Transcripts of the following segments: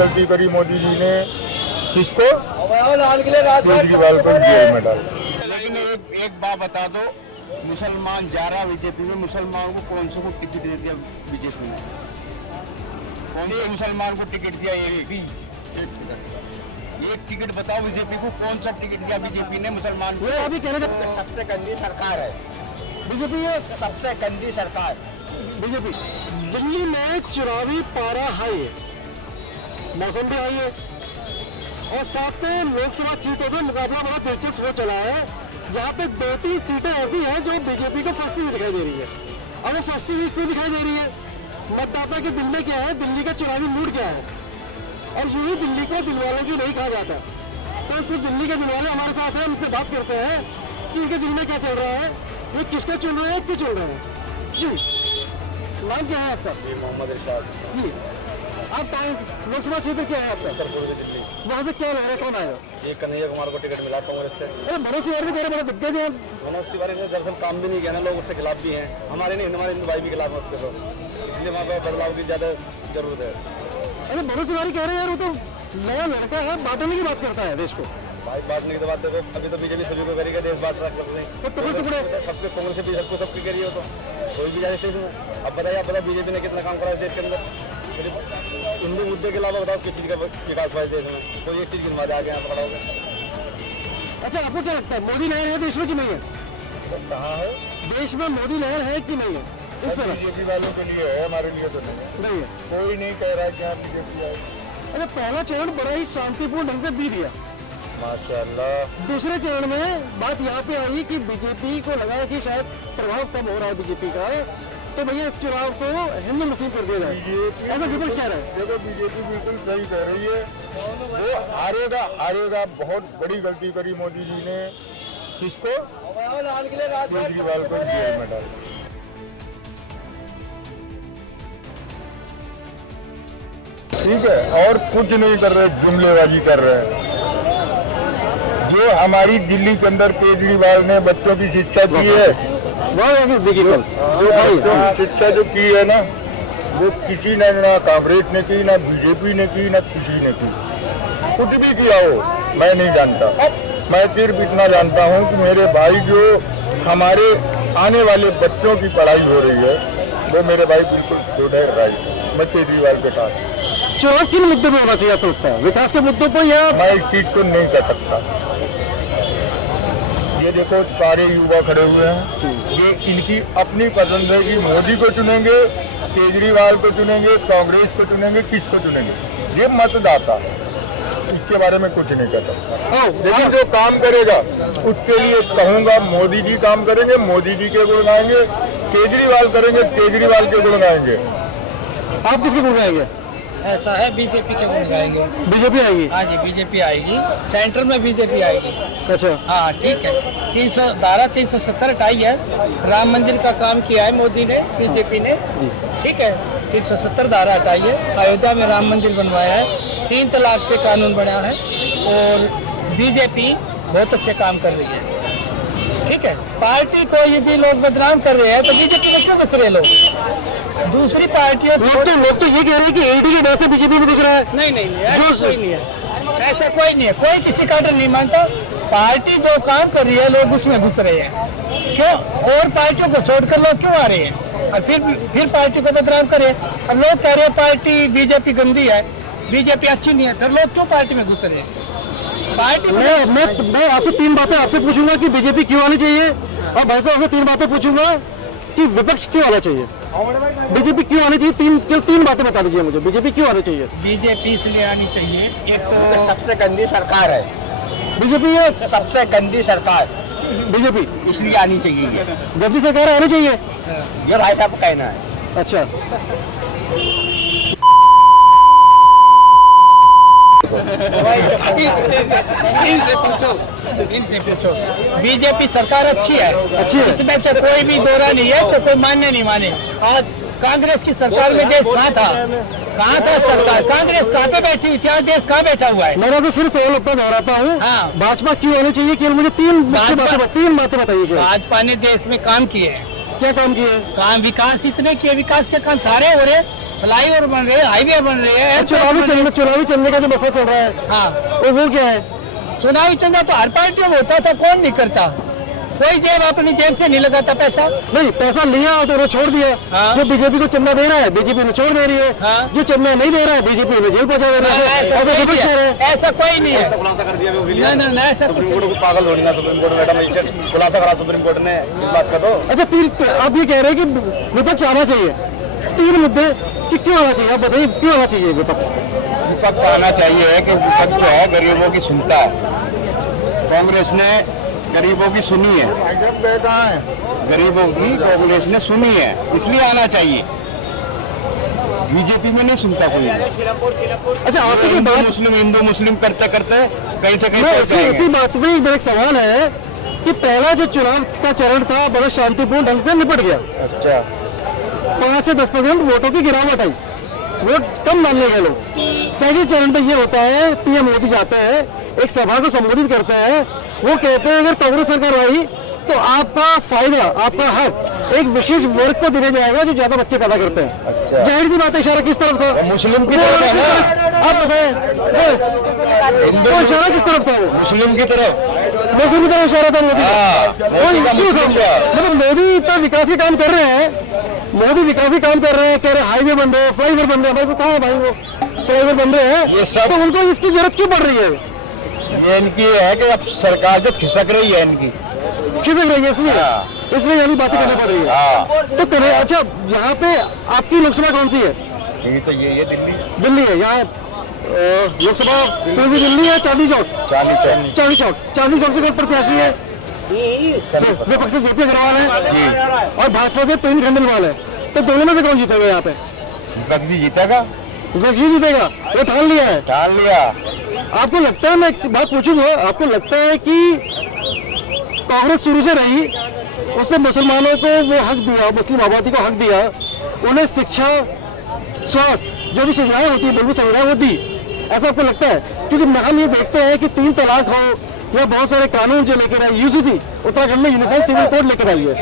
गलती करी मोदी जी ने, किसको, केजरीवाल को जेल में डाल। लेकिन एक बात बता दो, मुसलमान जा रहा बीजेपी में, मुसलमान को कौन सा को टिकट दे दिया बीजेपी ने? कौन से मुसलमान को टिकट दिया? एक टिकट बताओ बीजेपी को, कौन सा टिकट दिया बीजेपी ने मुसलमान को? अभी कहने का सबसे गंदी सरकार है बीजेपी है, सबसे गंदी सरकार बीजेपी। दिल्ली में चुनावी पारा हाई है, मौसम भी हाई है और साथ में लोकसभा सीटों में मुकाबला बड़ा दिलचस्प हो चला है, जहाँ पे 2-3 सीटें ऐसी हैं जो बीजेपी को फंसती हुई दिखाई दे रही है। और वो फंसती हुई क्यों दिखाई दे रही है? मतदाता के दिल में क्या है, दिल्ली का चुनावी मूड क्या है, और यूं ही दिल्ली को दिलवालों की नहीं कहा जाता। तो कुछ दिल्ली के दिलवाले हमारे साथ हैं, उनसे बात करते हैं कि उनके दिल में क्या चल रहा है, ये किसको चुन रहे हैं, क्यों चुन रहे हैं। जी, नाम क्या है आपका? मोहम्मद इरशाद जी, आप लोकसभा क्षेत्र क्या है आपका? दिल्ली। वहाँ से क्या लग रहा है, कौन आएगा? ये कन्हैया कुमार को टिकट मिला कांग्रेस से। अरे मनोज तिवारी तो बड़ा दिग्गज है। मनोज तिवारी ने दरअसल काम भी नहीं किया ना, लोग उसके खिलाफ भी हैं, हमारे नहीं, हमारे हिंदू भाई भी खिलाफ है उसके, तो इसलिए वहाँ पर बदलाव की ज़्यादा जरूरत है। अरे मनोज तिवारी कह रहे हैं यार, वो तो नया लड़का है, बांटने की बात करता है देश को। भाई बांटने की तो बात देखो, अभी तो बीजेपी सभी को करेगा, देश बांट रहा करते हैं, तो टुकड़े टुकड़े सबके कांग्रेस भी सबको सबकी करी हो, तो कोई भी जाए इसमें। अब बताइए, आप बताओ बीजेपी ने कितना काम करा है देश के अंदर? सिर्फ हिंदू मुद्दे के अलावा बताओ किस चीज़ का विकास हुआ है देश में? कोई एक चीज़ गिनवा दे आगे, यहाँ पकड़ोगे। अच्छा, आपको क्या लगता है, मोदी लहर है देश में कि नहीं है? तो कहाँ है देश में मोदी लहर है कि नहीं है इस समय? बीजेपी वालों के लिए है, हमारे लिए तो नहीं है। कोई नहीं कह रहा है कि यहाँ बीजेपी आए। अरे पहला चरण बड़ा ही शांतिपूर्ण ढंग से बीत गया। माशाल्लाह। दूसरे चरण में बात यहाँ पे आई कि बीजेपी को लगा कि शायद प्रभाव कम हो रहा है बीजेपी का, तो भैया इस चुनाव को हिंदू मुस्लिम कर दिया जाए, ऐसा विपक्ष कह रहा है। देखो बीजेपी बिल्कुल सही कह रही है, वो हारेगा। बहुत बड़ी गलती करी मोदी जी ने, किसको, केजरीवाल को जेल में डाल। ठीक है, और कुछ नहीं कर रहे, जुमलेबाजी कर रहे हैं। जो हमारी दिल्ली के अंदर केजरीवाल ने बच्चों की शिक्षा की है, शिक्षा जो की है ना, वो किसी ने, ना कांग्रेस ने की, ना बीजेपी ने की, ना किसी ने की। कुछ भी किया हो मैं नहीं जानता, मैं सिर्फ इतना जानता हूँ कि मेरे भाई जो हमारे आने वाले बच्चों की पढ़ाई हो रही है, वो मेरे भाई बिल्कुल टोटल राइट। मैं केजरीवाल के साथ। चुनाव किन मुद्दों पर होना चाहिए आपको लगता है, विकास के मुद्दों पर या? मैं इस चीज को नहीं कर सकता। ये देखो सारे युवा खड़े हुए हैं, ये इनकी अपनी पसंद है कि मोदी को चुनेंगे, केजरीवाल को चुनेंगे, कांग्रेस को चुनेंगे, किसको चुनेंगे। ये मतदाता इसके बारे में कुछ नहीं कर सकता। लेकिन जो काम करेगा उसके लिए कहूँगा, मोदी जी काम करेंगे, मोदी जी के गुण गाएंगे, केजरीवाल करेंगे, केजरीवाल के गुण गाएंगे। आप किसके गुण गाएंगे? ऐसा है, बीजेपी के गुण गाएंगे। बीजेपी आएगी? हाँ जी, बीजेपी आएगी, सेंटर में बीजेपी आएगी। अच्छा, हाँ ठीक है। 370 हटाई है, राम मंदिर का काम किया है मोदी ने, बीजेपी ने, ठीक है। 370 धारा हटाई है, अयोध्या में राम मंदिर बनवाया है, 3 तलाक पे कानून बना है, और बीजेपी बहुत अच्छे काम कर रही है, ठीक है। पार्टी को यदि लोग बदनाम कर रहे हैं तो बीजेपी को क्यों घुस रहे लोग? दूसरी पार्टियों लोग तो ये कह रहे हैं कि एनडीए की वजह से बीजेपी में घुस रहा है। नहीं, ऐसा कोई नहीं है, ऐसा कोई नहीं है, कोई किसी का डर नहीं मानता। पार्टी जो काम कर रही है लोग उसमें घुस रहे हैं, क्यों? और पार्टियों को छोड़कर लोग क्यों आ रहे हैं और फिर पार्टी को बदनाम करे। अब लोग कह रहे हैं पार्टी बीजेपी गंदी है, बीजेपी अच्छी नहीं है, फिर लोग क्यों पार्टी में घुस रहे हैं? पार्टी मैं आपसे 3 बातें आपसे पूछूंगा कि बीजेपी क्यों आनी चाहिए, और भाई साहब आपसे 3 बातें पूछूंगा कि विपक्ष क्यों आना चाहिए, बीजेपी क्यों आनी चाहिए। 3 बातें बता दीजिए मुझे, बीजेपी क्यों आनी चाहिए। बीजेपी इसलिए आनी चाहिए, एक तो सबसे गंदी सरकार है बीजेपी है, सबसे गंदी सरकार, बीजेपी इसलिए आनी चाहिए। गद्दी सरकार आनी चाहिए, ये भाई साहब का कहना है। अच्छा, इनसे पूछो, बीजेपी सरकार अच्छी है, इसमें चाहे कोई भी दौरा नहीं है, चाहे कोई माने नहीं माने। आज कांग्रेस की सरकार में देश कहाँ था सरकार? कांग्रेस कहाँ पे बैठी हुई थी, आज देश कहाँ बैठा हुआ है? मैं तो फिर सवाल अपना दोहराता हूँ, हाँ। भाजपा क्यों आनी चाहिए, केवल मुझे 3 बातें बताइए। भाजपा ने देश में काम किए हैं, क्या काम किए हैं? काम विकास इतने किए, विकास के काम सारे हो रहे, फ्लाईओवर बन रहे, हाईवे बन रहे हैं। चुनावी चंदे का जो मसला चल रहा है, हाँ, वो क्या है? चुनावी चंदा तो हर पार्टी में होता था, कौन नहीं करता? कोई जेब अपनी जेब से नहीं लगाता पैसा। नहीं, पैसा लिया तो उन्हें छोड़ दिया। हाँ। जो बीजेपी को चंदा दे रहा है, बीजेपी ने छोड़ दे रही है। हाँ। जो चंदा नहीं दे रहा है, बीजेपी ने जेल पहुंचा दे रहा है। ऐसा कोई नहीं है, खुलासा कर दिया ना ऐसा कुछ सुप्रीम कोर्ट को पागल थोड़ी ना, सुप्रीम कोर्ट में मैडम खुलासा करा सुप्रीम कोर्ट ने इस बात का। तो अच्छा, आप ये कह रहे हैं कि विपक्ष आना चाहिए। 3 मुद्दे कि क्यों आना चाहिए, आप बताइए क्यों आना चाहिए विपक्ष? विपक्ष आना चाहिए कि विपक्ष जो है गरीबों की सुनता है। कांग्रेस ने गरीबों की सुनी है, गरीबों की कांग्रेस ने सुनी है, इसलिए आना चाहिए। बीजेपी में नहीं सुनता कोई। अच्छा, आपकी हिंदू बात मुस्लिम हिंदू मुस्लिम करते करते कहीं से कहीं मैं पहुंच इसी जाएंगे। बात में मेरा एक सवाल है कि पहला जो चुनाव का चरण था बड़ा शांतिपूर्ण ढंग से निपट गया। अच्छा, 5 से 10% वोटों की गिरावट आई, वोट कम डालने गए लोग। सेकंड चरण पे ये होता है, पीएम मोदी जाते हैं, एक सभा को संबोधित करते हैं, वो कहते हैं अगर कांग्रेस सरकार आई तो आपका फायदा, आपका हक एक विशेष वर्ग को दिया जाएगा जो ज्यादा बच्चे पैदा करते हैं। अच्छा। जाहिर सी बात है, इशारा किस तरफ था? मुस्लिम की तरफ है ना। आप बताएं, वो इशारा किस तरफ था? वो मुस्लिम की तरफ। मुस्लिम की तरफ इशारा था मोदी हाँ, का। मोदी का क्यों था? मुस्लिम का। मतलब मोदी इतना विकासी काम कर रहे हैं, मोदी विकासी काम कर रहे हैं, कह रहे हाईवे बन रहे हैं, फ्लाईओवर बन रहे हैं, हमारे को कहाँ है भाई वो फ्लाईओवर बन रहे हैं? ये सब- तो उनको इसकी जरूरत क्यों पड़ रही है? ये इनकी है कि अब सरकार जो खिसक रही है इनकी। खिसक रही है इसलिए, हाँ। इसलिए यानी बातें करनी पड़ रही है। हाँ, तो करें। अच्छा, यहाँ पे आपकी लोकसभा कौन सी है? ये तो ये दिल्ली दिल्ली है। यहाँ लोकसभा पूर्वी दिल्ली है, चांदनी चौक। चांदनी चौक से कौन प्रत्याशी है? विपक्ष से जेपी अग्रवाल है और भाजपा से प्रवीण खंडेलवाल है। तो दोनों में से कौन जीतेगा यहाँ पे? विपक्ष जीतेगा। विपक्ष ही जीतेगा, ये ठान लिया है। डाल लिया। आपको लगता है, मैं एक बात पूछूंगा, आपको लगता है कि कांग्रेस शुरू से रही, उसने मुसलमानों को वो हक दिया, मुस्लिम आबादी को हक दिया, उन्हें शिक्षा, स्वास्थ्य, जो भी सुविधाएं होती है, मूलभूत सुविधाएं वो दी। ऐसा आपको लगता है? क्योंकि हम ये देखते हैं कि 3 तलाक हो या बहुत सारे कानून जो लेकर आई, यूसीसी उत्तराखंड में यूनिफॉर्म सिविल कोड लेकर आई है,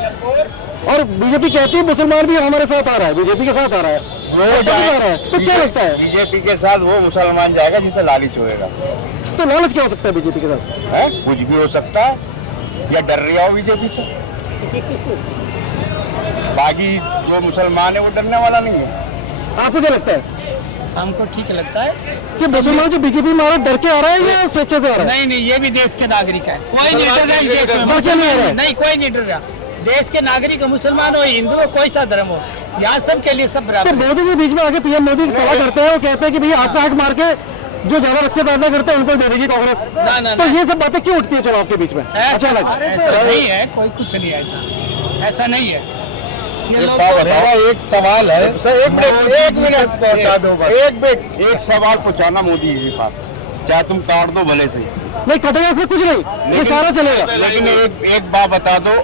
और बीजेपी कहती है मुसलमान भी हमारे साथ आ रहा है, बीजेपी के साथ आ रहा है, वो जा रहा है। तो क्या लगता है, बीजेपी के साथ वो मुसलमान जाएगा जिसे लालच होएगा। तो लालच क्या हो सकता है बीजेपी के साथ? है कुछ भी हो सकता है, या डर रहा हो बीजेपी से। बाकी जो मुसलमान है वो डरने वाला नहीं है। आपको क्या लगता है हमको ठीक लगता है। कि मुसलमान जो बीजेपी में आ रहा है डर के आ रहा है या स्वेच्छा से आ रहा है? नहीं नहीं, ये भी देश के नागरिक है, कोई नहीं डर रहा है इस देश में। बस ये नहीं है। नहीं, कोई नहीं डर रहा। देश के नागरिक हो, मुसलमान हो, हिंदू हो, कोई सा धर्म हो, यहाँ सब के लिए सब तो बराबर। मोदी के बीच में आके पीएम मोदी की सलाह करते हैं, वो कहते हैं कि भैया आपका हक मार के जो ज्यादा बच्चे पैदा करते हैं उनको दे देगी कांग्रेस। ना, तो ये सब बातें क्यों उठती है चुनाव के बीच में? ऐसा अचानक ऐसा नहीं है, कोई कुछ नहीं है ऐसा नहीं है। ये लोग मेरा एक सवाल है सर, एक मिनट पहुंचा दो, एक सवाल पहुंचाना मोदी जी के पास, चाहे तुम काट दो भले से। नहीं कटेगा इसमें कुछ नहीं, ये सारा चलेगा। लेकिन एक बात बता दो,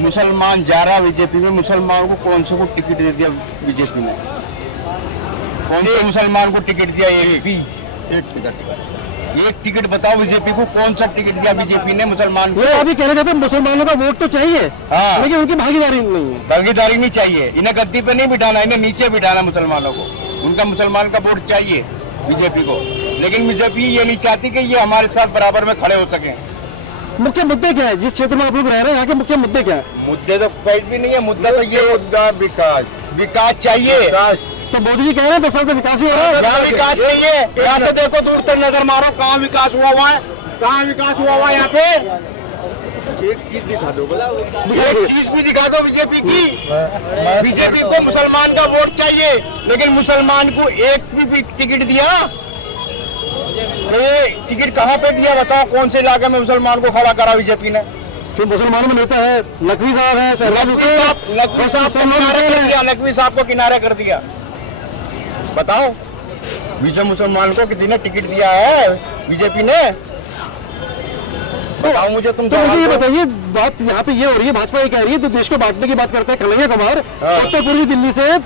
मुसलमान जा रहा बीजेपी में, मुसलमानों को कौन से को टिकट दे दिया बीजेपी ने? कौन से मुसलमान को टिकट दिया? एक टिकट बताओ बीजेपी को, कौन सा टिकट दिया बीजेपी ने मुसलमान को? ये अभी कहना चाहते हैं मुसलमानों का वोट तो चाहिए, हाँ। लेकिन उनकी भागीदारी नहीं है। भागीदारी नहीं चाहिए, इन्हें गद्दी पे नहीं बिठाना, इन्हें नीचे बिठाना मुसलमानों को। उनका मुसलमान का वोट चाहिए बीजेपी को, लेकिन बीजेपी ये नहीं चाहती कि ये हमारे साथ बराबर में खड़े हो सके। मुख्य मुद्दे क्या है जिस क्षेत्र में आप लोग रह रहे हैं, यहाँ के मुख्य मुद्दे क्या है? मुद्दे तो कोई भी नहीं है, मुद्दा तो ये मुद्दा विकास चाहिए। तो मोदी जी कह रहे हैं 10 साल से विकास ही हो रहा है। यहाँ विकास नहीं है, यहाँ से देखो दूर तक नजर मारो, कहाँ विकास हुआ है? कहाँ विकास हुआ है यहाँ पे? एक चीज दिखा दो, एक चीज भी दिखा दो बीजेपी की। बीजेपी को मुसलमान का वोट चाहिए, लेकिन मुसलमान को एक भी टिकट दिया? ये टिकट कहाँ पे दिया बताओ? कौन से इलाके में मुसलमान को खड़ा करा बीजेपी ने? जो मुसलमानों में नेता है, नकवी साहब है, शहबाज हुसैन, नकवी साहब को किनारे कर दिया। बताओ, बीजे मुसलमान को किसी ने टिकट दिया है बीजेपी ने? बताओ मुझे तुम। तो मुझे ये बताइए, बात यहाँ पे ये हो रही है, भाजपा ये कह रही है, तो देश को बांटने की बात करते हैं कन्हैया कुमार, उत्तर पूर्वी दिल्ली से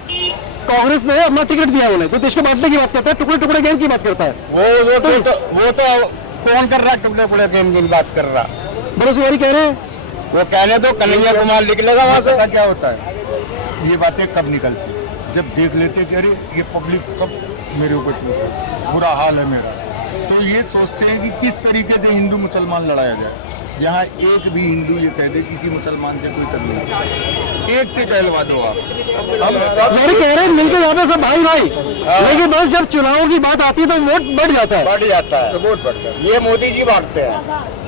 कांग्रेस ने अपना टिकट दिया उन्हें, तो देश को बांटने की बात करता है, टुकड़े टुकड़े गेम की बात करता है। वो तो कौन कर रहा है? टुकड़े टुकड़े गेम की बात कर रहा? बड़े सुधारी कह रहे हैं वो कहने तो कन्हैया कुमार निकलेगा वहाँ से। पता क्या होता है, ये बातें कब निकलती, जब देख लेते कि अरे ये पब्लिक सब मेरे ऊपर टूट है, बुरा हाल है मेरा, तो ये सोचते हैं कि किस तरीके से हिंदू मुसलमान लड़ाया जाए। जहाँ एक भी हिंदू ये कह दे किसी मुसलमान से कोई तकलीफ नहीं, एक से कहलवा दो आप। हम यानी कह रहे हैं मिलकर यहाँ पे सब भाई भाई, लेकिन बस जब चुनाव की बात आती है तो वोट बढ़ जाता है। बढ़ जाता है, तो वोट बढ़ता है। ये मोदी जी बांटते हैं,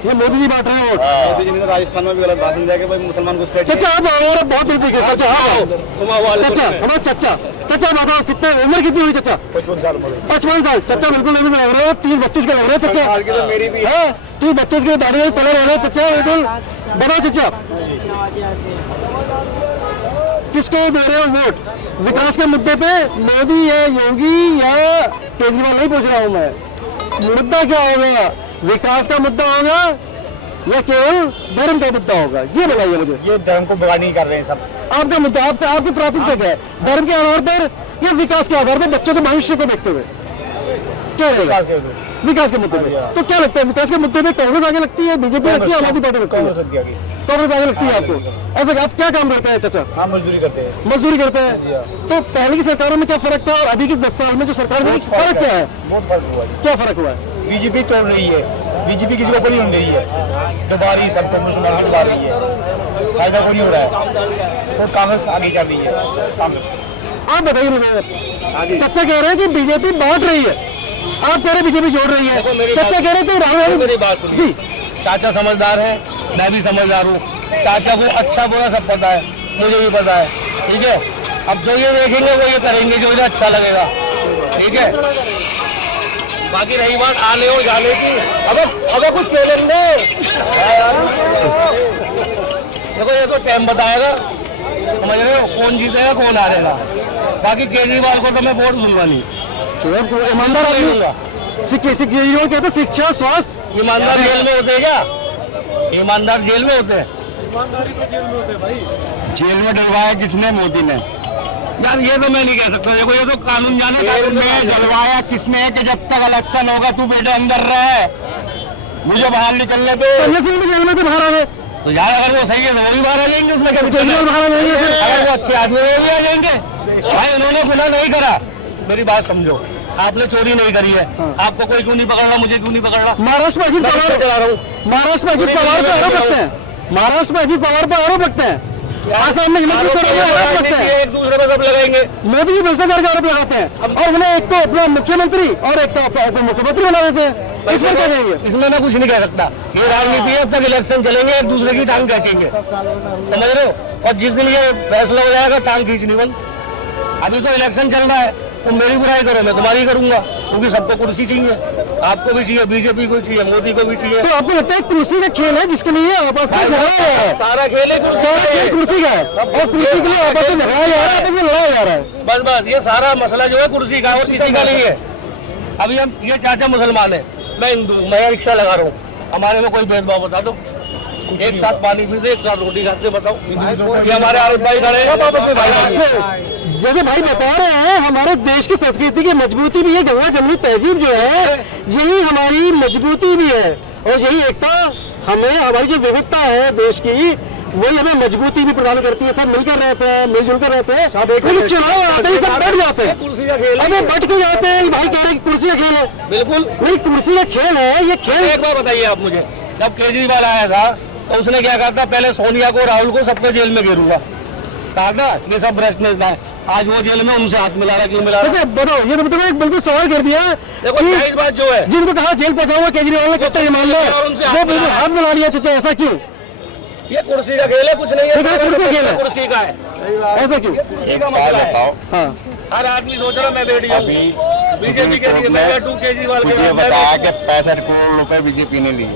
ये मोदी जी बांट रहे हैं वोट। मोदी जी ने तो राजस्थान में भी गलत भाषण दिया कि भाई मुसलमान को स्टेट। चाचा आप और बहुत दूर दिखे चाचा, चाचा हमारा चाचा, चाचा बताओ कितने उम्र कितनी हुई चाचा? 55 साल उम्र। 55 साल। चाचा बिल्कुल नहीं लग रहे हो, 30-32 के लग रहे हो चाचा। साल की तो मेरी भी है 30-32 के दाढ़ी में कलर हो रहे चाचा, बिल्कुल। बताओ चाचा किसको दे रहे हो वोट? विकास के मुद्दे पे मोदी है, योगी या केजरीवाल? नहीं पूछ रहा हूँ मैं, मुद्दा क्या होगा? विकास का मुद्दा होगा या केवल धर्म का मुद्दा होगा? ये बताइए मुझे। ये धर्म को बगा नहीं कर रहे हैं सब। आपका मुद्दा, आपकी प्राथमिकता क्या है? धर्म के आधार पर या विकास के आधार पर, बच्चों के भविष्य को देखते हुए क्या रहेगा? विकास के मुद्दे पे तो क्या लगता है? विकास के मुद्दे पे कांग्रेस आगे लगती है, बीजेपी लगती है, आम आदमी पार्टी लगती है? कांग्रेस आगे लगती है आपको? ऐसा आप क्या काम करते हैं चाचा? हम मजदूरी करते हैं। मजदूरी करते हैं। तो पहले की सरकारों में क्या फर्क था और अभी की 10 साल में जो सरकार है फर्क क्या है? बहुत फर्क हुआ है। क्या फर्क हुआ है? बीजेपी तोड़ रही है, बीजेपी किसी को नहीं रही है, दबा रही सबको, मुसलमान को दबा रही है, फायदा को नहीं हो रहा है। और कांग्रेस आगे चल रही है। कांग्रेस आप बताइए मुझे। चाचा कह रहे हैं कि बीजेपी बांट रही है, आप कह रहे हैं बीजेपी जोड़ रही है। चाचा कह रहे हैं कि राहुल गांधी। मेरी बात सुनिए जी, चाचा समझदार है, मैं भी समझदार हूँ। चाचा को अच्छा बुरा सब पता है, मुझे भी पता है, ठीक है। अब जो ये देखेंगे वो ये करेंगे जो इन्हें अच्छा लगेगा, ठीक है। बाकी रही बात आने और जाने की, अब कुछ खेलेंगे। देखो ये तो टाइम बताएगा, समझ रहे हो, कौन जीतेगा कौन हारेगा। बाकी केजरीवाल को तो मैं वोट दूंगा नहीं, ईमानदार आदमी। केजरीवाल कहते हैं शिक्षा स्वास्थ्य। ईमानदार जेल में होते हैं क्या? ईमानदार जेल में होते हैं? जेल में डलवाया किसने? मोदी ने। यार ये तो मैं नहीं कह सकता। देखो ये तो कानून जाने जेल में डलवाया किसने कि जब तक इलेक्शन होगा तू बेटे अंदर रहे, मुझे बाहर निकलने दो। जेल में तो बाहर आ गए तो यार अगर वो सही है तो वो भी बाहर आ जाएंगे, उसमें क्या दिक्कत है? केजरीवाल बाहर आ जाएंगे फिर। अगर वो अच्छे आदमी वो भी आ जाएंगे। भाई उन्होंने गुनाह नहीं करा, मेरी बात समझो। आपने चोरी नहीं करी है, आपको कोई क्यों नहीं पकड़ रहा, मुझे क्यों नहीं पकड़ रहा? महाराष्ट्र में अजीत पवार चला रहा हूँ, महाराष्ट्र में अजीत पवार पर आरोप लगते हैं, महाराष्ट्र में अजीत पवार पर आरोप लगते हैं, आसाम में हिमाचल प्रदेश में आरोप लगते हैं, एक दूसरे पर सब लगाएंगे। मोदी जी भ्रष्टाचार के आरोप लगाते हैं और उन्हें एक तो अपना मुख्यमंत्री और एक तो उप मुख्यमंत्री बना देते हैं। इसमें क्या कहेंगे? इसमें मैं कुछ नहीं कह सकता, ये राजनीति है। अब तक इलेक्शन चलेंगे, एक दूसरे की टांग खींचेंगे, समझ रहे हो। और जिस दिन ये फैसला हो जाएगा टांग खींचनी बंद। अभी तो इलेक्शन चल रहा है, तुम मेरी बुराई करो मैं तुम्हारी करूंगा, क्योंकि सबको कुर्सी चाहिए, आपको भी चाहिए, बीजेपी को चाहिए, मोदी को भी चाहिए। तो आपको लगता है कुर्सी का खेल है जिसके लिए आपस में झगड़ा हो रहा है? सारा खेल है, सारा खेल कुर्सी का है और कुर्सी के लिए आपस में झगड़ा जा रहा है, आपस में लड़ाया जा रहा है। बस ये सारा मसला जो है कुर्सी का, और किसी का नहीं है। अभी हम ये चाचा मुसलमान है, मैं हिंदू, मैं रिक्शा लगा रहा हूँ, हमारे में कोई भेदभाव बता दो। एक साथ पानी पीते, एक साथ रोटी खाते, बताओ ये हमारे आरोप भाई खड़े हैं। जैसे भाई बता रहे हैं, हमारे देश की संस्कृति की मजबूती भी है, गंगा जमुनी तहजीब जो है यही हमारी मजबूती भी है, और यही एकता हमें, हमारी जो विविधता है देश की, वही हमें मजबूती भी प्रदान करती है। सब मिलकर रहते हैं, मिलजुल कर रहते हैं। चुनाव आते ही सब बैठ जाते हैं, कुर्सी का खेल अबे बैठ के जाते हैं। भाई कह रहे हैं कुर्सी का खेल है, बिल्कुल नहीं कुर्सी का खेल है ये खेल। एक बार बताइए आप मुझे, जब केजरीवाल आया था तो उसने क्या कहा था? पहले सोनिया को, राहुल को, सबको जेल में घेरूंगा, कहा था ये सब भ्रष्ट नेता है। आज वो जेल में उनसे हाथ मिला रहा, क्यों मिला रहा? अच्छा बताओ, ये तो मतलब एक बिल्कुल सवाल कर दिया। देखो जायज बात जो है, जिनको कहा जेल पहुंचाऊंगा केजरीवाल ने, कितना ईमानदार, वो बिल्कुल हाथ मिला लिया। चाचा ऐसा क्यों? ये कुर्सी का खेल है, कुछ नहीं है। कुर्सी का खेल है, कुर्सी का है, ऐसा क्यों? कुर्सी का मसला है। हाँ हर आदमी सोच रहा मैं बैठ जाऊँ, बीजेपी के लिए मैं बैठूँ, केजरीवाल के लिए बताया कि 65 करोड़ रुपए बीजेपी ने लिए,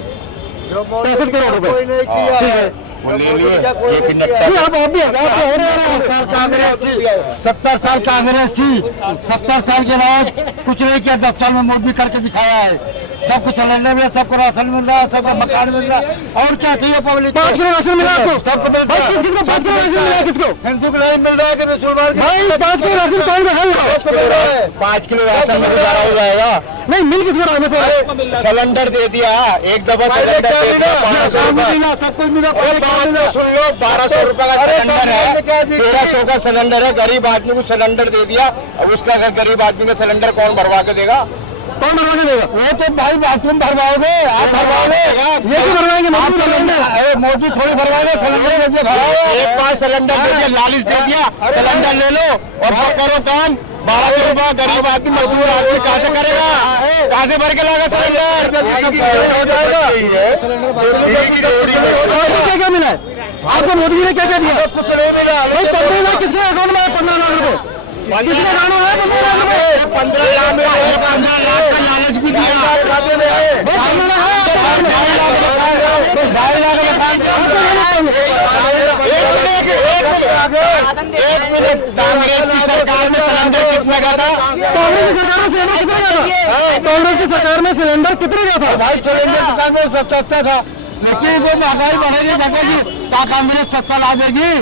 65 करोड़ रुपए, ठीक है। वो ले लिए। ये कि जी, आप भी 70 साल कांग्रेस थी, 70 साल के बाद कुछ नहीं किया, 10 साल में मोदी करके दिखाया है। सबको सिलेंडर मिला, सबको राशन मिल रहा है, सबको मकान मिल रहा है, और क्या चाहिए पब्लिक? 5 किलो राशन मिला आपको? सबको मिल रहा है। किसको 5 किलो राशन मिला? किसको? हिंदू को नहीं मिल रहा है कि मुसलमान को? भाई 5 किलो राशन कौन है? 5 किलो राशन में गुजारा हो जाएगा। नहीं, मिल किसको रहा है वैसे? सिलेंडर दे दिया, एक दफा सिलेंडर दे दिया, 500 रुपया। सब कुछ मिला। सुन लो, 1200 रुपए का सिलेंडर है, 1300 का सिलेंडर है। गरीब आदमी को सिलेंडर दे दिया, अब उसका गरीब आदमी का सिलेंडर कौन भरवा के देगा? कौन भरवा के देगा? वो तो भाई तुम भरवाओगे, आप भरवाओगे। ये क्यों भरवाएंगे? मोदी भरवाएंगे। अरे मोदी थोड़ी भरवाएगा, सिलेंडर दे दिया, भराओ। एक बार सिलेंडर दे दिया, लालच दे दिया, सिलेंडर ले लो और करो काम। 1200 रुपया गरीब आदमी, मजदूर आदमी कहाँ से करेगा? कहाँ से भर के लाएगा सिलेंडर? क्या क्या मिला है आपको? मोदी जी ने क्या क्या दिया? कुछ नहीं मिला। 15 लाख किसके अकाउंट में है? 15 लाख रुपए किसके अकाउंट में है? 15 लाख रुपए 15 लाख में 15 लाख का लालच भी दिया। 1 मिनट, कांग्रेस की सरकार में सिलेंडर कितना का था? कांग्रेस की सरकार में सिलेंडर कितने का था? कांग्रेस की सरकार में सिलेंडर कितने का था? भाई सिलेंडर दुकान में सस्ता था, लेकिन जो महंगाई बढ़ेगी घटेगी, क्या कांग्रेस सस्ता ला देगी?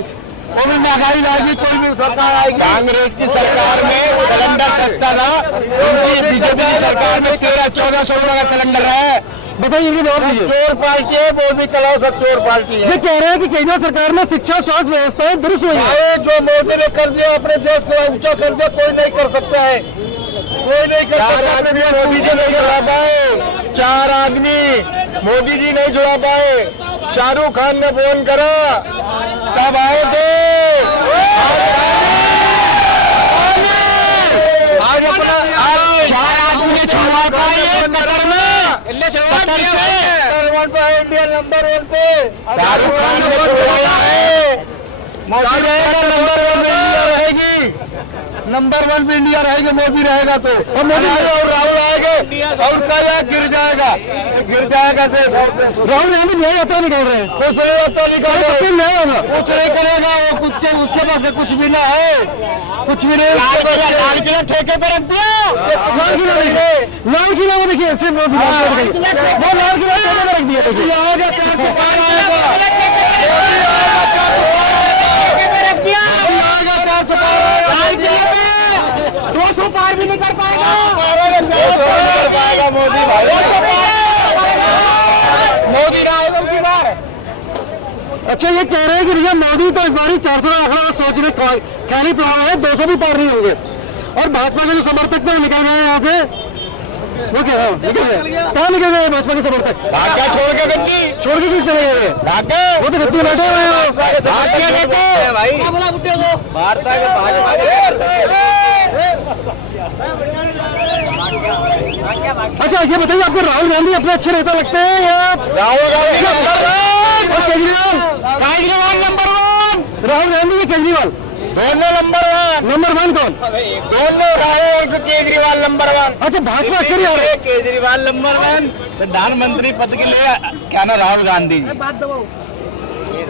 वो भी महंगाई लाएगी, कोई भी सरकार आएगी। कांग्रेस की सरकार में सिलेंडर सस्ता था, उनकी बीजेपी की सरकार में 1300-1400 रुपए का सिलेंडर है। बताइए, इनकी जवाब दीजिए। चोर पार्टी है, मोदी कलाओ सब चोर पार्टी है। ये कह रहे हैं कि केंद्र सरकार में शिक्षा स्वास्थ्य व्यवस्थाएं दुरुस्त हुई है। भाई जो मोदी ने कर दिया, अपने देश को ऊंचा कर दिया, कोई नहीं कर सकता है, कोई नहीं कर सकता। मोदी जी नहीं जुड़ा पाए, 4 आदमी मोदी जी नहीं जुड़ा पाए। शाहरुख खान ने फोन करा, तब आए थे। आज अपना 4 आदमी ने छुड़वा पाए कतर में, इंडिया नंबर 1 पे शाहरुख खान ने छुड़वाया है। मोदी रहेगा नंबर 1 में, इंडिया रहेगी नंबर 1 पे, इंडिया रहेगी मोदी रहेगा तो। और मोदी और राहुल आएंगे और उसका यहाँ गिर जाएगा से राहुल गांधी न्याय यात्रा निकाल रहे हैं। कुछ नहीं होता, निकाल न्याय होगा, कुछ नहीं करेगा वो, कुछ उसके पास कुछ भी ना है, कुछ भी नहीं। लाल किला ठेके पे रख दिया, लाल किला देखिए, लाल किला वो देखिए, सिर्फ वो लाल किला ठेके पे रख दिया। देखिए 200 पार भी नहीं कर पाएगा मोदी भाई, मोदी राहुल की बार। अच्छा, ये कह रहे हैं कि भैया मोदी तो इस बार 400 का आंकड़ा सोचने ख्याली प्लान है, 200 भी पार नहीं होंगे। और भाजपा के जो समर्थक थे निकल गए यहाँ से, वो क्या निकल गए? कहाँ निकल गए भाजपा के समर्थक? भाग्य छोड़ के गद्दी, छोड़ के क्यों चले गए? भाग्य वो तो गद्दी बैठे हुए हैं भाई। अच्छा, ये बताइए, आपको राहुल गांधी अपने अच्छे नेता लगते हैं या राहुल गांधी और केजरीवाल? नंबर 1, राहुल गांधी या केजरीवाल? दोनों नंबर 1। नंबर 1 कौन? दोनों, राहुल और केजरीवाल नंबर 1। अच्छा, भाजपा अक्सर ही आ रहे हैं। केजरीवाल नंबर 1, प्रधानमंत्री पद के लिए क्या ना राहुल गांधी जी,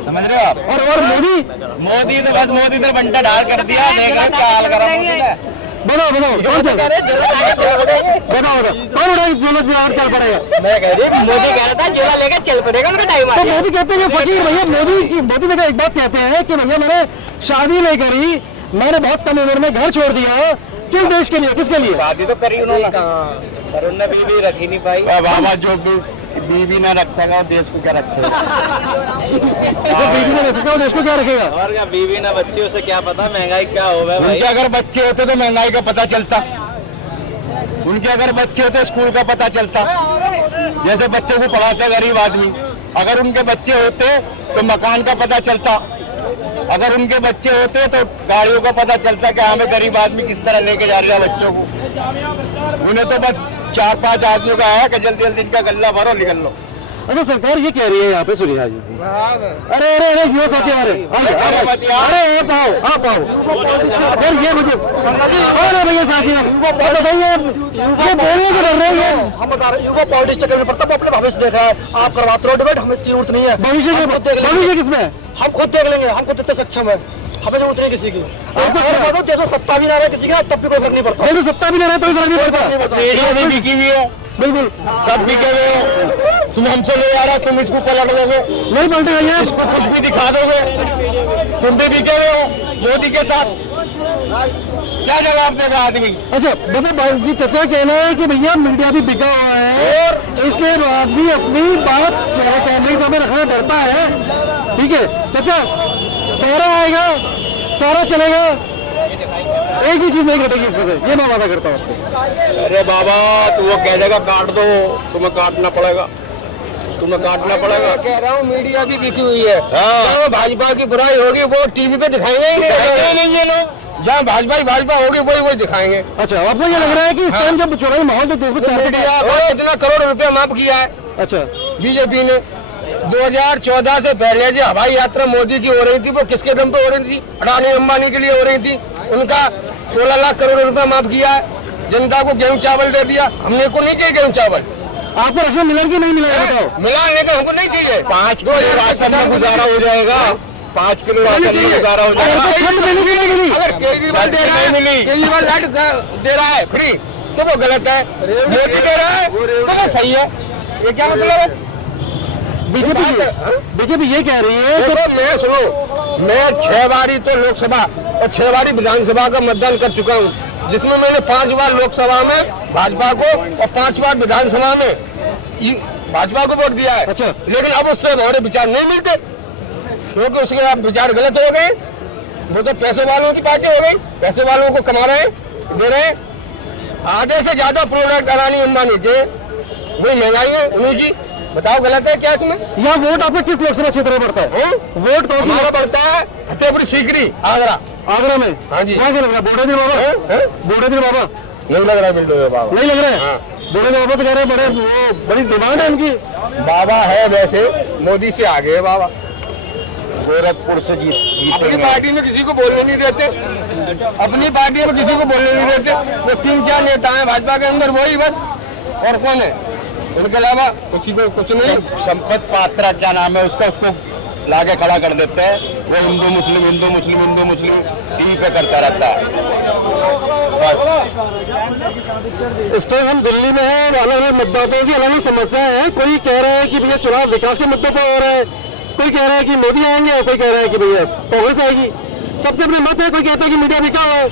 समझ रहे हो आप? और मोदी तो बस मोदी तो बंटा डाल कर दिया, देख रहे हो क्या हाल करा मोदी ने। बताओ कौन चल बताओ कौन उठाए जो और चल पड़ेगा? मैं कह रही मोदी कह रहा था जोला लेकर चल पड़ेगा, उनका टाइम तो मोदी कहते हैं फकीर भैया, मोदी देखा एक बात कहते हैं कि भैया मैंने शादी नहीं करी, मैंने बहुत कम उम्र में घर छोड़ दिया, किस देश के लिए, किसके लिए? शादी तो करी उन्होंने, पर उन्होंने बीवी रख ही नहीं पाई। बाबा जो बीवी ना रख सका देश को क्या रखेगा? बीवी में रह सकता हूँ, देश को क्या रखेगा? और क्या बीवी ना बच्चे, उसे क्या पता महंगाई क्या होगा भाई। उनके अगर बच्चे होते तो महंगाई का पता चलता, उनके अगर बच्चे होते स्कूल का पता चलता, जैसे बच्चों को पढ़ाते गरीब आदमी, अगर उनके बच्चे होते तो मकान का पता चलता, अगर उनके बच्चे होते तो गाड़ियों का पता चलता कि हमें गरीब आदमी किस तरह लेके जा रहा है बच्चों को। उन्हें तो बस 4-5 आदमियों का है कि जल्दी जल्दी इनका गल्ला भरो निकल लो। अच्छा, सरकार ये कह रही है यहाँ पे, सुनिए जी। अरे युवा साथी हमारे, अरे आप आओ यार, ये मुझे कौन है भैया साथी? बताइए, ये बोलने के डर रहे हैं। हम बता रहे युवा पॉलिटिक्स चक्कर में पड़ता है, अपने भविष्य देखा है, आप करवाते रहो डिबेट, हमें इसकी जरूरत नहीं है। भविष्य किसमें? हम खुद देख लेंगे, हम खुद इतने सक्षम है, हमें जरूरत नहीं किसी की। देश में सत्ता भी ना रहे किसी का, तब भी कोई फर्क नहीं पड़ता। सत्ता भी नहीं रहा तो फर्क नहीं पड़ता। रेडियो भी बिकी हुई है, बिल्कुल सब बिके हुए हो, तुम हमसे ले आ रहा, तुम इसको पलट दोगे, नहीं पलटेगा ये। इसको कुछ भी दिखा दोगे, तुम भी बिके हुए हो मोदी के साथ, क्या जवाब देगा आदमी? अच्छा मतलब जी चचा कहना है कि भैया मीडिया भी बिका हुआ है और इसके बाद भी अपनी बात कैमरे के सामने रखना डरता है। ठीक है चचा, सारा आएगा, सारा चलेगा, एक भी चीज नहीं घटेगी इसमें से, ये मैं वादा करता हूँ आपको। अरे बाबा तू वो कह देगा काट दो, तुम्हें काटना पड़ेगा, तुम्हें काटना पड़ेगा। कह रहा हूँ मीडिया भी बिकी हुई है। हाँ। जो भाजपा की बुराई होगी वो टीवी पे दिखाएंगे ही नहीं ये लोग। जहाँ भाजपा होगी वही दिखाएंगे। अच्छा आपको ये लग रहा है कि इस टाइम जब चुनावी माहौल तो देश में चल रहा है। कितना करोड़ रुपया माफ किया है अच्छा बीजेपी ने। 2014 से पहले जो हवाई यात्रा मोदी की हो रही थी वो किसके दम पे हो रही थी? अडानी अंबानी के लिए हो रही थी। उनका 16 लाख करोड़ रुपया माफ किया है। जनता को गेहूं चावल दे दिया। हमने को नहीं चाहिए गेहूं चावल। आपको राशन मिला कि नहीं मिला है बताओ? मिला लेकिन हमको नहीं चाहिए। 5 किलो राशन में गुजारा हो जाएगा, 5 किलो राशन में गुजारा हो जाएगा। अगर केजरीवाल दे रहा है, केजरीवाल लाइट दे रहा है फ्री तो वो गलत है। मोदी दे रहा है तो वो सही है। ये क्या मतलब है? बीजेपी ये कह रही है देखो मैं सुनो, मैं 6 बारी तो लोकसभा और 6 बारी विधानसभा का मतदान कर चुका हूँ, जिसमें मैंने 5 बार लोकसभा में भाजपा को और 5 बार विधानसभा में भाजपा को वोट दिया है। अच्छा। लेकिन अब उससे हमारे विचार नहीं मिलते क्योंकि उसके आप विचार गलत हो गए। वो तो पैसे वालों की पार्टी हो गई, पैसे वालों को कमा रहे हैं, दे रहे हैं। आधे से ज्यादा प्रोडक्ट अडानी अंबानी के, वही महंगाई है उन्हीं की। बताओ गलत है क्या इसमें? यहाँ वोट आपका किस लोकसभा क्षेत्र में पड़ता है? वोट कौन सी हमारा पड़ता है फतेहपुर सीकरी, आगरा। आगरा में? हाँ जी। क्या लग रहा है? बोड़ेदिन बाबा? बोड़ेदिन बाबा नहीं लग रहा है बिल्डो बाबा। नहीं लग रहा है? हाँ। बोड़ेदिन बाबा तो कह रहे हैं बड़ी डिमांड है इनकी। बाबा है वैसे मोदी से आगे है बाबा। गोरखपुर से जीत अपनी पार्टी में किसी को बोलने नहीं देते, अपनी पार्टी में किसी को बोलने नहीं देते। वो 3-4 नेता हैं भाजपा के अंदर, वही बस। और कौन है उनके अलावा? कुछ नहीं। संपत पात्रा क्या नाम है उसका, उसको लाके खड़ा कर देते हैं। वो हिंदू मुस्लिम टीवी पे करता रहता है बस। इस टाइम हम दिल्ली में हैं, अलग अलग मतदाताओं की अलग अलग समस्याएं हैं। कोई कह रहा है कि भैया चुनाव विकास के मुद्दों पर हो रहा है, कोई कह रहा है कि मोदी आएंगे, कोई कह रहा है कि भैया कांग्रेस आएगी। सबके अपने मत है। कोई कहता है कि मीडिया बिका हुआ है,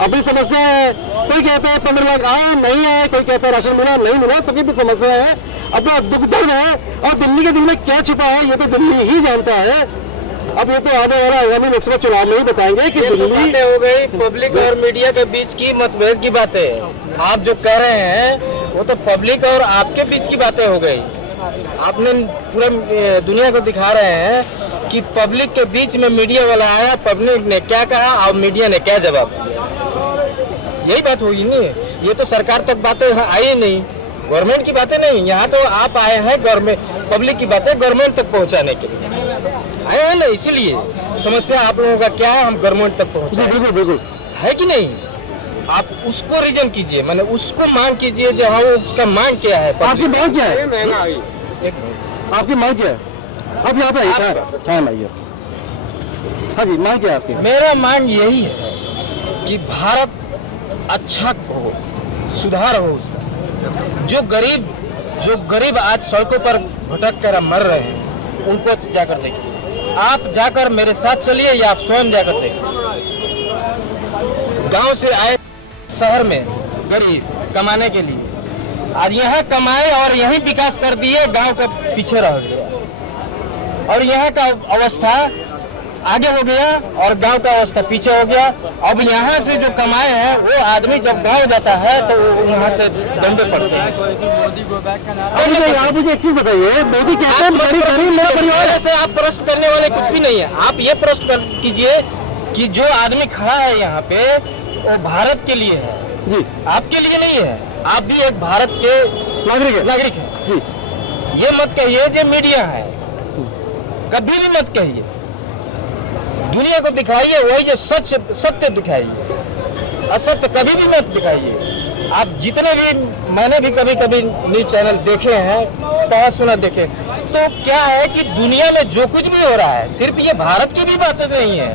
अपनी समस्या है। कोई कहता है 15 लाख आए नहीं आए, कोई कहता है राशन मिला नहीं मिला, सबकी भी समस्या है, अपना दुख दर्द है। और दिल्ली के दिल में क्या छिपा है ये तो दिल्ली ही जानता है। अब ये तो आने वाला आगामी लोकसभा चुनाव में ही बताएंगे कि दिल्ली हो गई पब्लिक और मीडिया के बीच की मतभेद की बातें। आप जो कह रहे हैं वो तो पब्लिक और आपके बीच की बातें हो गई। आपने पूरे दुनिया को दिखा रहे हैं कि पब्लिक के बीच में मीडिया वाला आया, पब्लिक ने क्या कहा और मीडिया ने क्या जवाब दिया। यही बात हुई नहीं। ये तो सरकार तक बातें आई नहीं, गवर्नमेंट की बातें नहीं। यहाँ तो आप आए हैं गवर्नमेंट पब्लिक की बातें गवर्नमेंट तक पहुँचाने के लिए आए हैं ना, इसीलिए समस्या आप लोगों का क्या है हम गवर्नमेंट तक पहुँचाएं। बिल्कुल बिल्कुल है कि नहीं? आप उसको रीजन कीजिए, मैंने उसको मांग कीजिए जहाँ वो उसका मांग क्या है। आपकी मांग क्या है? महंगाई। आपकी मांग क्या है? आप यहाँ पे आइए, छाया आइए। हाँ जी, मांग क्या है आपकी? मेरा मांग यही है कि भारत अच्छा हो, सुधार हो उसका। जो गरीब आज सड़कों पर भटक कर मर रहे हैं उनको जाकर देखिए। आप जाकर मेरे साथ चलिए या आप स्वयं जाकर देखिए। गांव से आए शहर में गरीब कमाने के लिए, आज यहाँ कमाए और यहीं विकास कर दिए, गांव का पीछे रह गया। और यहाँ का अवस्था आगे हो गया और गांव का अवस्था पीछे हो गया। अब यहाँ से जो कमाए हैं वो आदमी जब गांव जाता है तो वहाँ से दंडे पड़ते हैं। आप मुझे एक चीज बताइए, मोदी कहते हैं मेरा परिवार से आप प्रश्न करने वाले कुछ भी नहीं है। आप ये प्रश्न कीजिए कि जो आदमी खड़ा है यहाँ पे वो भारत के लिए है जी, आपके लिए नहीं है। आप भी एक भारत के नागरिक है जी। ये मत कहिए जो मीडिया है, कभी भी मत कहिए। दुनिया को दिखाइए वही जो सत्य दिखाइए, असत्य कभी भी मत दिखाइए। आप जितने भी, मैंने भी कभी कभी न्यूज चैनल देखे हैं, कहा सुना देखे, तो क्या है कि दुनिया में जो कुछ भी हो रहा है, सिर्फ ये भारत की भी बातें नहीं है,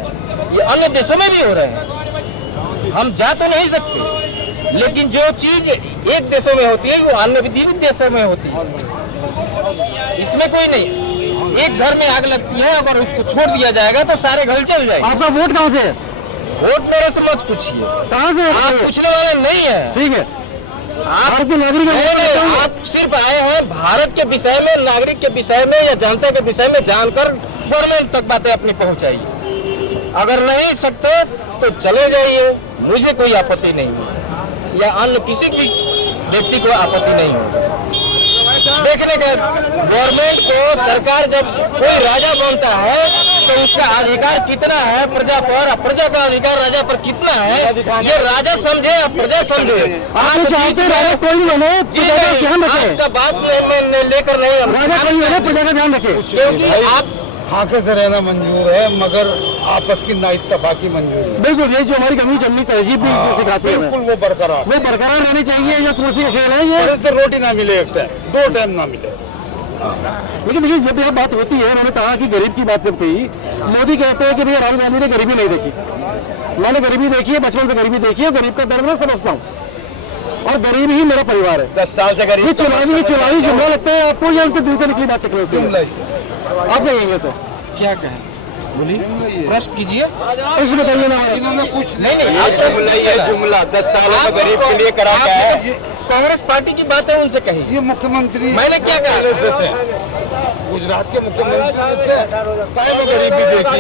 ये अन्य देशों में भी हो रहे हैं। हम जा तो नहीं सकते लेकिन जो चीज एक देशों में होती है वो अन्य विविध देशों में होती है। इसमें कोई नहीं, एक घर में आग लगती है अगर उसको छोड़ दिया जाएगा तो सारे घर चल जाएंगे। आपका वोट कहाँ से है? वोट मेरे से मत पूछिए, कहाँ से है? आप पूछने वाले नहीं है। ठीक है, आप भारत के नागरिक हैं, नहीं, आप सिर्फ आए हैं भारत के विषय में, नागरिक के विषय में या जनता के विषय में जानकर गवर्नमेंट तक बातें अपनी पहुंचाइए। अगर नहीं सकते तो चले जाइए, मुझे कोई आपत्ति नहीं है या अन्य किसी भी व्यक्ति को आपत्ति नहीं है। देखने का गवर्नमेंट को, सरकार जब कोई राजा बनता है तो उसका अधिकार कितना है प्रजा पर, प्रजा का अधिकार राजा पर कितना है, ये राजा समझे या प्रजा समझे। आप चाहते राजा कोई भी बने, प्रजा का ध्यान रखे। आपका बात मैं लेकर नहीं, राजा कोई बने, प्रजा का ध्यान रखे। क्योंकि आप फाके से रहना मंजूर है मगर आपस की ना इत्तेफाकी मंजूर है। बिल्कुल, ये जो हमारी कमी चलनी तहजीब भी सिखाते हैं, बिल्कुल वो बरकरार रहनी चाहिए। ये कुर्सी का खेल है ये। और तो रोटी ना मिले एक टाइम, 2 टाइम ना मिले। लेकिन देखिए, जब यह बात होती है, उन्होंने कहा कि गरीब की बात जब कही, मोदी कहते हैं कि भैया राहुल गांधी ने गरीबी नहीं देखी। मैंने गरीबी देखी है, बचपन से गरीबी देखी है, गरीब का दर्द मैं समझता हूँ और गरीब ही मेरा परिवार है। 10 साल से ये चुनावी जुमला लगता है आपको या उनके दिल से निकली बात निकलती है? आप कहेंगे सर? क्या कहें, बोलिए, प्रश्न कीजिए। प्रश्न बताइए ना हमारा। नहीं, आप प्रश्न ये जुमला 10 सालों में गरीब के लिए करा क्या है? कांग्रेस पार्टी की बात है, उनसे कही। ये मुख्यमंत्री मैंने क्या कहा? देते हैं, गुजरात के मुख्यमंत्री देते हैं, काहे में गरीबी देखी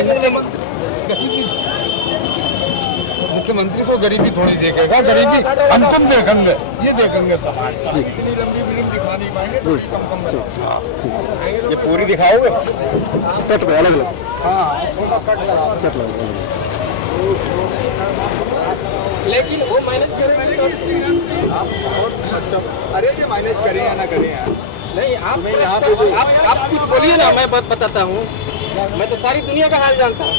मुख्यमंत्री को गरीबी थोड़ी देखेगा, गरीबी हम तुम देखेंगे, ये देखेंगे समाज का। इतनी लंबी फिल्म दिखा नहीं पाएंगे, थोड़ी कम ये पूरी दिखाओगे? कट में अलग अलग कट लगा। लेकिन वो माइनस अरे ये माइनेज करें या ना करें यार। नहीं, आप कुछ बोलिए ना, मैं बताता हूँ। मैं तो सारी दुनिया का हाल जानता हूँ,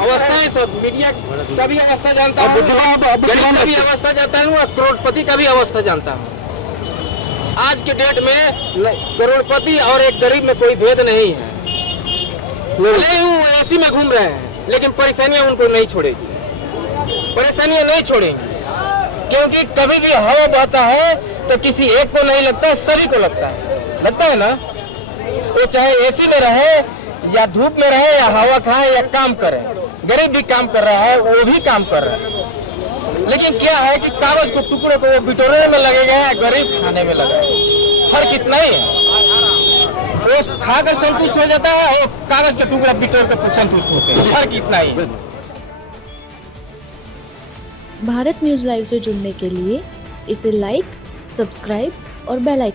अवस्थाएं सब, मीडिया का भी अवस्था जानता हूँ, गरीब का भी अवस्था जानता हूँ और करोड़पति का भी अवस्था जानता हूँ। आज के डेट में करोड़पति और एक गरीब में कोई भेद नहीं है। भले ही वो एसी में घूम रहे हैं लेकिन परेशानियां उनको नहीं छोड़ेगी, परेशानियां नहीं छोड़ेंगी। क्योंकि कभी भी हवा बहता है तो किसी एक को नहीं लगता, सभी को लगता है ना। वो चाहे एसी में रहे या धूप में रहे या हवा खाए या काम करे, गरीब भी काम कर रहा है, वो भी काम कर रहा है। लेकिन क्या है कि कागज के टुकड़े को वो बिटोरने में लगेगा या गरीब खाने में लगेगा, फर्क इतना ही है। वो खाकर संतुष्ट हो जाता है और कागज के टुकड़ा बिटोर कर संतुष्ट होते हैं, फर्क इतना ही है। भारत न्यूज़ लाइव से जुड़ने के लिए इसे लाइक, सब्सक्राइब और बेल आइकन